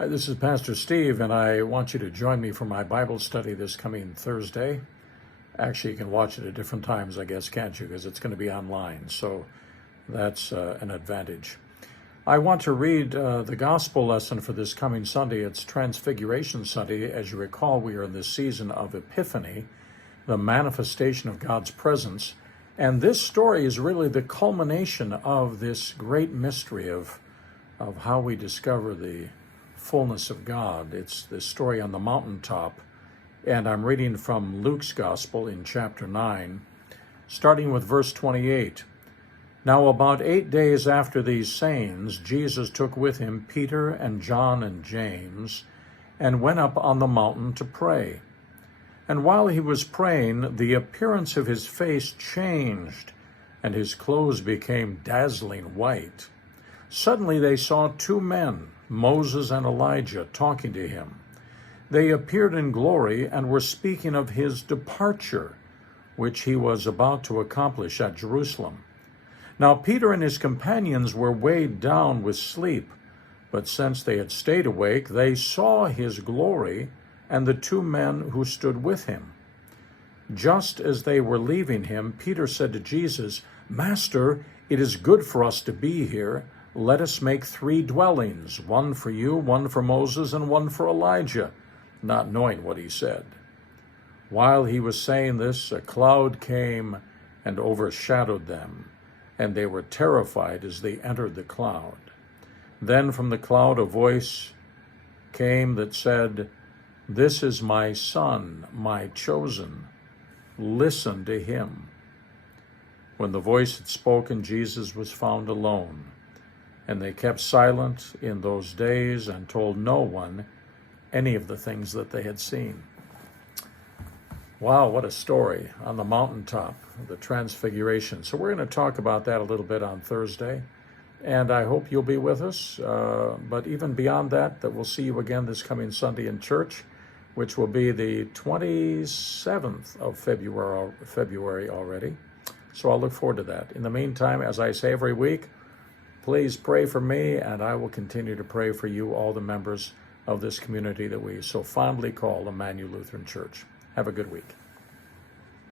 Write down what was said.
Hi, this is Pastor Steve, and I want you to join me for my Bible study this coming Thursday. Actually, you can watch it at different times, I guess, can't you? Because it's going to be online, so that's an advantage. I want to read the gospel lesson for this coming Sunday. It's Transfiguration Sunday. As you recall, we are in this season of Epiphany, the manifestation of God's presence. And this story is really the culmination of this great mystery of how we discover the fullness of God. It's the story on the mountaintop. And I'm reading from Luke's Gospel in chapter 9, starting with verse 28. Now about 8 days after these sayings, Jesus took with him Peter and John and James, and went up on the mountain to pray. And while he was praying, the appearance of his face changed, and his clothes became dazzling white. Suddenly they saw two men, Moses and Elijah, talking to him. They appeared in glory and were speaking of his departure, which he was about to accomplish at Jerusalem. Now Peter and his companions were weighed down with sleep, but since they had stayed awake, they saw his glory and the two men who stood with him. Just as they were leaving him, Peter said to Jesus, "Master, it is good for us to be here. Let us make 3 dwellings, one for you, one for Moses, and one for Elijah," not knowing what he said. While he was saying this, a cloud came and overshadowed them, and they were terrified as they entered the cloud. Then from the cloud a voice came that said, "This is my Son, my chosen. Listen to him." When the voice had spoken, Jesus was found alone. And they kept silent in those days and told no one any of the things that they had seen. Wow, what a story on the mountaintop, the Transfiguration. So we're going to talk about that a little bit on Thursday. And I hope you'll be with us. But even beyond that, we'll see you again this coming Sunday in church, which will be the 27th of February already. So I'll look forward to that. In the meantime, as I say every week, please pray for me, and I will continue to pray for you, all the members of this community that we so fondly call Emmanuel Lutheran Church. Have a good week.